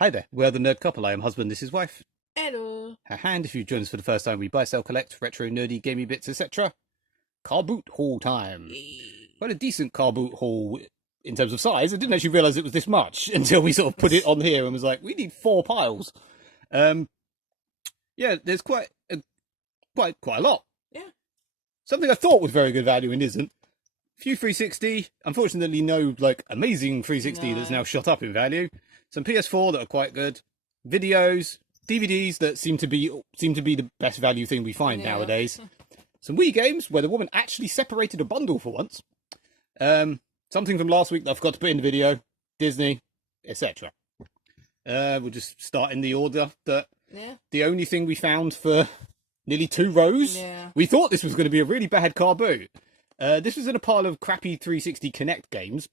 Hi there, we're the nerd couple. I am husband, this is wife. Hello. And if you join us for the first time, we buy, sell, collect retro, nerdy, gamey bits, etc. Carboot haul time. Quite a decent Carboot haul in terms of size. I didn't actually realise it was this much until we sort of put it on here and was like, we need 4 piles. Yeah, there's quite a lot. Yeah. Something I thought was very good value and isn't. Few 360, unfortunately no like amazing 360 that's now shot up in value. Some PS4 that are quite good, videos, DVDs that seem to be the best value thing we find nowadays. Some Wii games where the woman actually separated a bundle for once. Something from last week that I forgot to put in the video, Disney, etc. We'll just start in the order that the only thing we found for nearly 2 rows. We thought this was going to be a really bad car boot. This was in a pile of crappy 360 Connect games,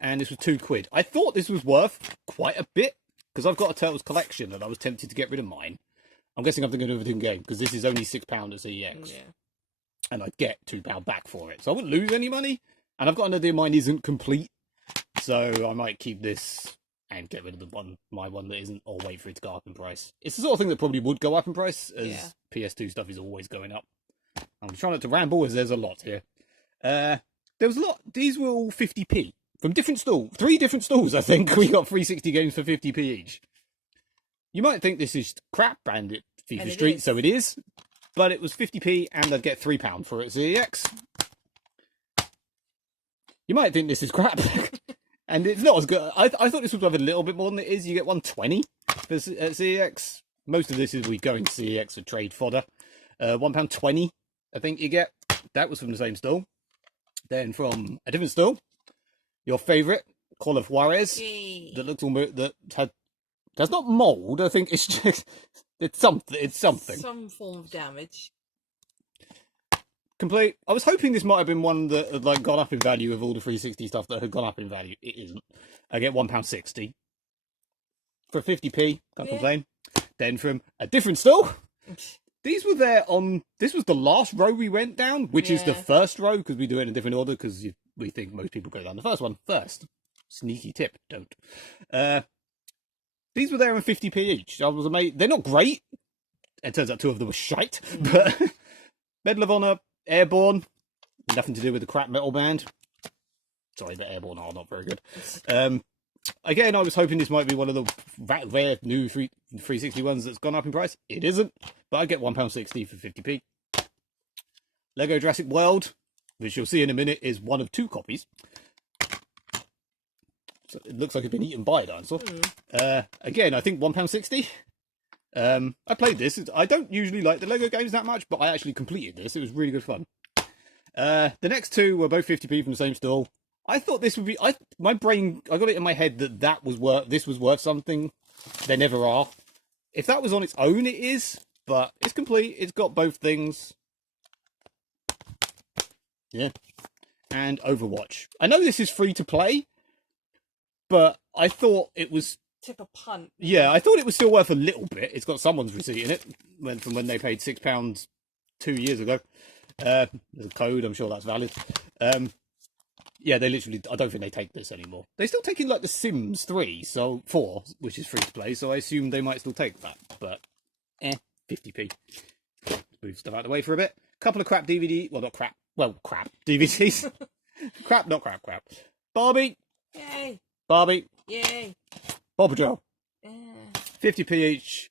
and this was £2. I thought this was worth quite a bit, because I've got a Turtles collection, and I was tempted to get rid of mine. I'm guessing I'm going to do everything game, because this is only £6 at CEX. And I'd get £2 back for it, so I wouldn't lose any money, and I've got an idea mine isn't complete, so I might keep this and get rid of my one that isn't, or wait for it to go up in price. It's the sort of thing that probably would go up in price, as PS2 stuff is always going up. I'm trying not to ramble, as there's a lot here. There was a lot. These were all 50p from different stalls. 3 different stalls, I think. We got 360 games for 50p each. You might think this is crap, and it FIFA Street, so it is. But it was 50p, and I'd get £3 for it at CEX. You might think this is crap, and it's not as good. I thought this was worth a little bit more than it is. You get 120 for, at CEX. Most of this is we going to CEX for trade fodder. £1.20, I think you get. That was from the same stall. Then from a different stall, your favourite, Call of Juarez, that looks almost that's not mould. I think it's just it's something. It's something. Some form of damage. Complete. I was hoping this might have been one that had like gone up in value with all the 360 stuff that had gone up in value. It isn't. I get £1.60 for 50p. Can't complain. Then from a different stall. These were there on, this was the last row we went down, which is the first row, because we do it in a different order, because we think most people go down the first one first. Sneaky tip, don't. These were there on 50p each. I was amazed. They're not great. It turns out 2 of them were shite, but Medal of Honor, Airborne, nothing to do with the crap metal band. Sorry, but Airborne are not very good. Again, I was hoping this might be one of the rare new 360 ones that's gone up in price. It isn't, but I get £1.60 for 50p. Lego Jurassic World, which you'll see in a minute, is one of 2 copies. So it looks like it's been eaten by a dinosaur. Again, I think £1.60. I played this. I don't usually like the Lego games that much, but I actually completed this. It was really good fun. The next 2 were both 50p from the same stall. I thought this would be. My brain. I got it in my head that was worth. This was worth something. They never are. If that was on its own, it is. But it's complete. It's got both things. Yeah. And Overwatch. I know this is free to play, but I thought it was. Tip a punt. Yeah, I thought it was still worth a little bit. It's got someone's receipt in it from when they paid £6 2 years ago. There's a code. I'm sure that's valid. Yeah, they literally, I don't think they take this anymore. They're still taking like the Sims 3, so 4, which is free to play, so I assume they might still take that, but 50p. Move stuff out of the way for a bit. Couple of crap DVD, well not crap, well crap DVDs. Crap, not crap. Barbie. Yay. Barbie. Yay. Paw Patrol. 50p each.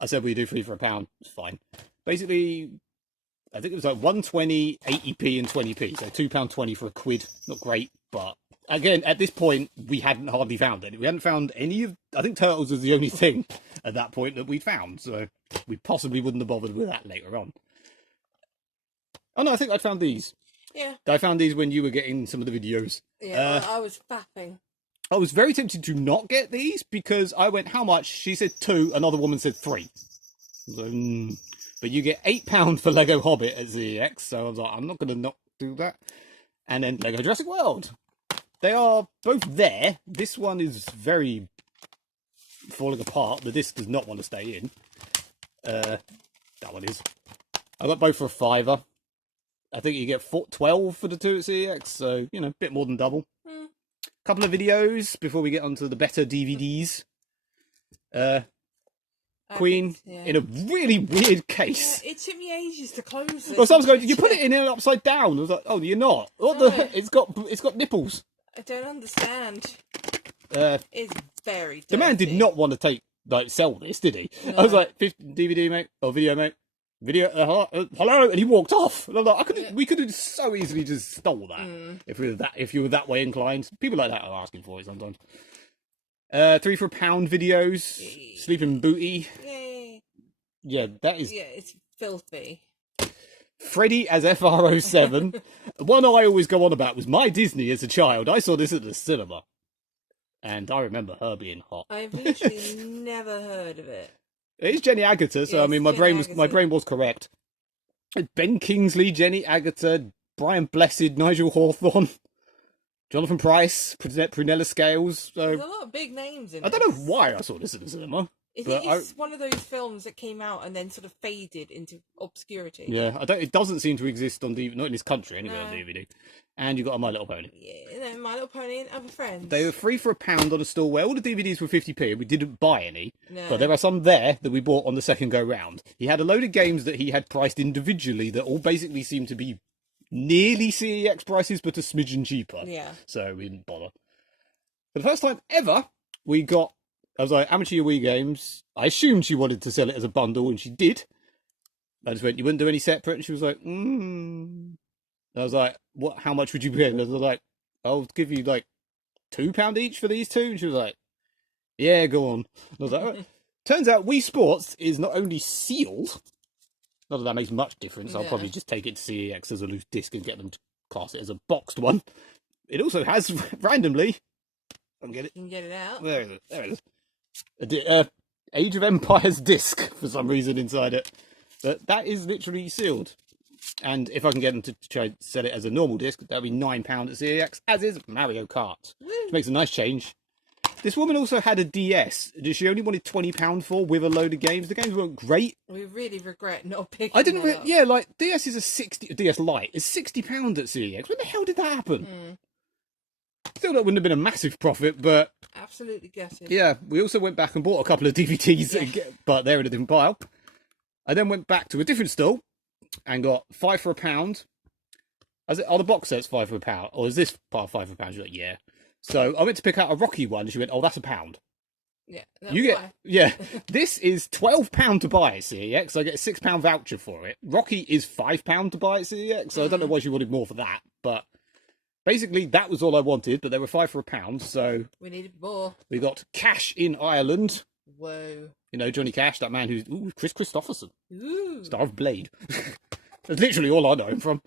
I said we do 3 for a pound, it's fine. Basically, I think it was like 120, 80p and 20p, so £2.20 for £1. Not great, but again, at this point, we hadn't hardly found any. We hadn't found any of, I think Turtles was the only thing at that point that we'd found, so we possibly wouldn't have bothered with that later on. Oh no, I think I'd found these. Yeah. I found these when you were getting some of the videos. Yeah, I was fapping. I was very tempted to not get these, because I went, how much? She said 2, another woman said 3. So, but you get £8 for Lego Hobbit at ZX, so I was like, I'm not going to not do that. And then Lego Jurassic World. They are both there. This one is very falling apart. The disc does not want to stay in. That one is. I got both for £5. I think you get 12 for the 2 at CEX, so, you know, a bit more than double. Couple of videos before we get onto the better DVDs. Queen Yeah. in a really weird case. Yeah, it took me ages to close it. Well, someone's going, you put it in here upside down. I was like, oh, you're not. What No. the? It's got nipples. I don't understand. Uh, It's very dirty. the man did not want to sell this, did he? No. I was like, DVD, mate, or video, mate. Video, hello, and he walked off. And I'm like, we could have so easily just stole that if you were that way inclined. People like that are asking for it sometimes. 3 for £1 videos, Yay. Sleeping Booty. Yay. Yeah, that is. Yeah, it's filthy. Freddy as FR07. One I always go on about was my Disney as a child. I saw this at the cinema, and I remember her being hot. I've literally never heard of it. It's Jenny Agutter, so Yeah, I mean, my Jenny brain was correct. Ben Kingsley, Jenny Agutter, Brian Blessed, Nigel Hawthorne, Jonathan Price, Prunella Scales. There's a So lot of big names in it. I don't know why I saw this at the cinema. It's one of those films that came out and then sort of faded into obscurity. Yeah, It doesn't seem to exist on DVD, not in this country anyway. No. On DVD. And you got a My Little Pony. Yeah, My Little Pony and Other Friends. They were free for £1 on a store where all the DVDs were 50p and we didn't buy any. No. But there are some there that we bought on the second go round. He had a load of games that he had priced individually that all basically seemed to be nearly CEX prices but a smidgen cheaper. Yeah. So we didn't bother. For the first time ever, I was like, how much are your Wii games? I assumed she wanted to sell it as a bundle, and she did. I just went, you wouldn't do any separate? And she was like, I was like, what? How much would you pay? And I was like, I'll give you like £2 each for these two. And she was like, yeah, go on. And I was like, all right. Turns out Wii Sports is not only sealed, not that that makes much difference. I'll probably just take it to CEX as a loose disc and get them to class it as a boxed one. It also has randomly, I can get it. You can get it out. There it is. There it is. Age of Empires disc for some reason inside it. But that is literally sealed. And if I can get them to try and sell it as a normal disc, that'll be £9 at CEX, as is Mario Kart. Which makes a nice change. This woman also had a DS that she only wanted £20 for with a load of games. The games weren't great. We really regret not picking I didn't. that up. Yeah, like DS is DS Lite is £60 at CEX. When the hell did that happen? Still, that wouldn't have been a massive profit, but Absolutely gutted. yeah, we also went back and bought a couple of DVDs, but they're in a different pile. I then went back to a different stall and got 5 for £1. Are the box sets 5 for £1? Or is this part 5 for £1? She's like, yeah. So I went to pick out a Rocky one, and she went, oh, that's £1. Yeah. You get, yeah, this is £12 to buy at CEX. I get a £6 voucher for it. Rocky is £5 to buy at CEX, so I don't know why she wanted more for that, but basically that was all I wanted, but they were 5 for £1, so we needed more. we got Cash in Ireland. Whoa. You know, Johnny Cash, that man who's Chris Christopherson, Ooh. star of Blade. That's literally all I know him from.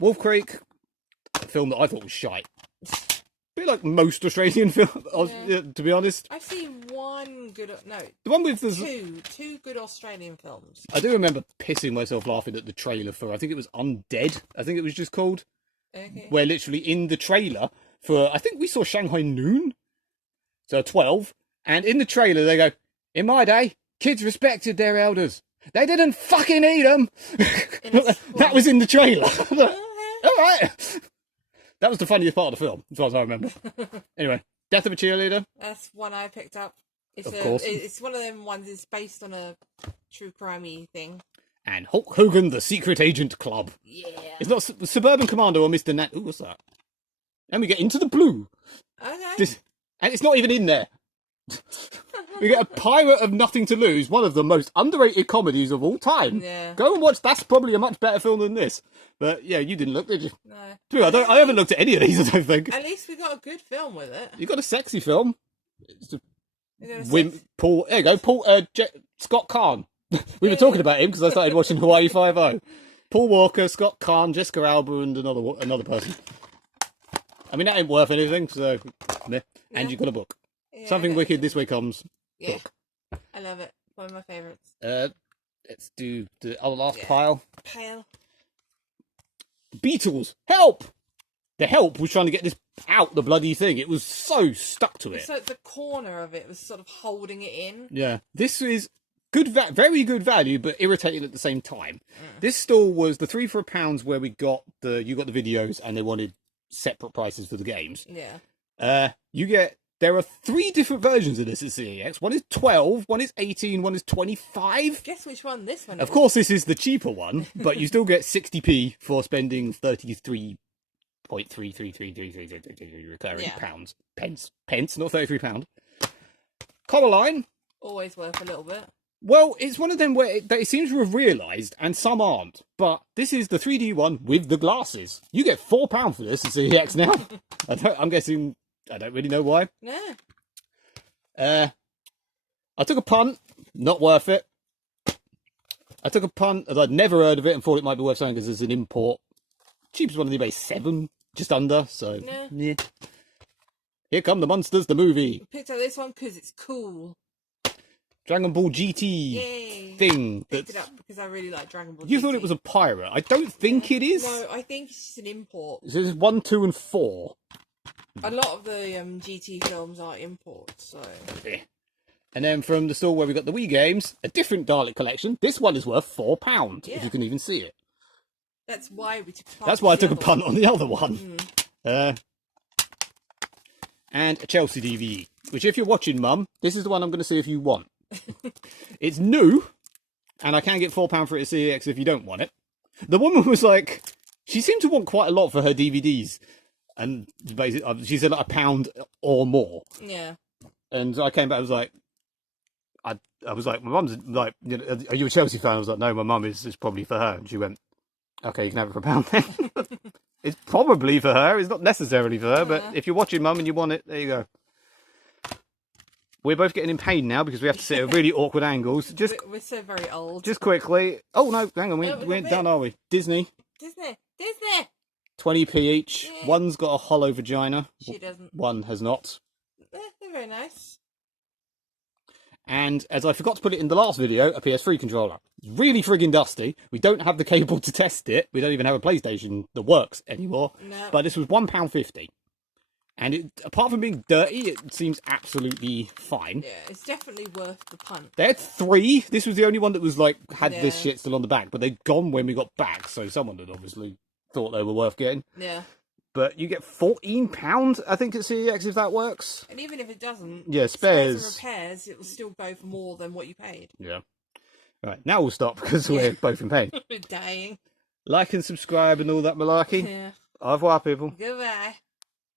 Wolf Creek, a film that I thought was shite. A bit like most Australian films, to be honest. I've seen one good... No, The one with the... two good Australian films. I do remember pissing myself laughing at the trailer for, I think it was Undead, I think it was just called. Okay. Where literally in the trailer for, I think we saw Shanghai Noon, so 12, and in the trailer they go, in my day, kids respected their elders. They didn't fucking eat them. That was in the trailer. All right. That was the funniest part of the film, as far as I remember. Anyway, Death of a Cheerleader. That's one I picked up. Of course. It's one of them ones. It's based on a true crimey thing. And Hulk Hogan, the Secret Agent Club. Yeah. It's not Suburban Commando or Mr. Nat. Ooh, what's that? And we get Into the Blue. Okay. And it's not even in there. We get A Pirate of Nothing to Lose, one of the most underrated comedies of all time. Yeah. Go and watch. That's probably a much better film than this. But yeah, you didn't look, did you? No. True, I haven't looked at any of these, I don't think. At least we got a good film with it. You got a sexy film. It's We got a Paul. There you go. Paul. Scott Kahn. We were talking about him because I started watching Hawaii Five-0. Paul Walker, Scott Kahn, Jessica Alba, and another person. I mean, that ain't worth anything. So, meh. And you got a book. Yeah, Something Wicked This Way Comes. Yeah. Book. I love it. One of my favourites. Let's do the last pile. Pale. Beatles, help! The help was trying to get this out the bloody thing. It was so stuck to it. So the corner of it was sort of holding it in. Yeah, this is good, very good value, but irritating at the same time. This stall was the 3 for £1 where you got the videos, and they wanted separate prices for the games. Yeah. You get There are 3 different versions of this at CEX. One is 12, one is 18, one is 25. Guess which one this one is. Of course, this is the cheaper one, but you still get 60p for spending 33.33333 recurring pounds. Pence, not £33. Colour line. Always worth a little bit. Well, it's one of them where it seems to have realised, and some aren't. But this is the 3D one with the glasses. You get £4 for this at CEX now. I'm guessing. I don't really know why. No. I took a punt. Not worth it. I took a punt as I'd never heard of it and thought it might be worth something because it's an import. Cheapest one of the eBay, 7, just under. So yeah. Here come the monsters, the movie. I picked up this one because it's cool. Dragon Ball GT Yay. thing. Picked it up because I really like Dragon Ball. You GT. thought it was a pirate? I don't think it is. No, I think it's just an import. This is 1, 2, and 4. A lot of the GT films are imports, so. Yeah. And then from the store where we got the Wii games, a different Dalek collection. This one is worth £4, if you can even see it. That's why we took a punt. That's why I took a punt on the other one. And a Chelsea DVD, which if you're watching, Mum, this is the one I'm going to see if you want. It's new, and I can get £4 for it at CEX if you don't want it. The woman was like, she seemed to want quite a lot for her DVDs. And basically, she said like £1 or more. Yeah. And I came back, I was like, my mum's like, you know, are you a Chelsea fan? I was like, no, my mum is probably for her. And she went, okay, you can have it for £1 then. It's probably for her. It's not necessarily for her, but if you're watching, Mum, and you want it, there you go. We're both getting in pain now because we have to sit at really awkward angles. We're so very old. Just quickly. Oh, no, hang on. We ain't done, are we? Disney. 20p each. Yeah. One's got a hollow vagina. She doesn't. One has not. They're very nice. And as I forgot to put it in the last video, a PS3 controller. It's really friggin' dusty. We don't have the cable to test it. We don't even have a PlayStation that works anymore. No. But this was £1.50. And apart from being dirty, it seems absolutely fine. Yeah, it's definitely worth the punt. They had 3. This was the only one that was like, had this shit still on the back. But they'd gone when we got back. So someone had obviously thought they were worth getting. Yeah. But you get £14, I think, at CEX, if that works. And even if it doesn't, yeah, spares and repairs, it will still go for more than what you paid. Yeah. Right, now we'll stop because we're both in pain. We're dying. Like and subscribe and all that malarkey. Yeah. Au revoir, people. Goodbye.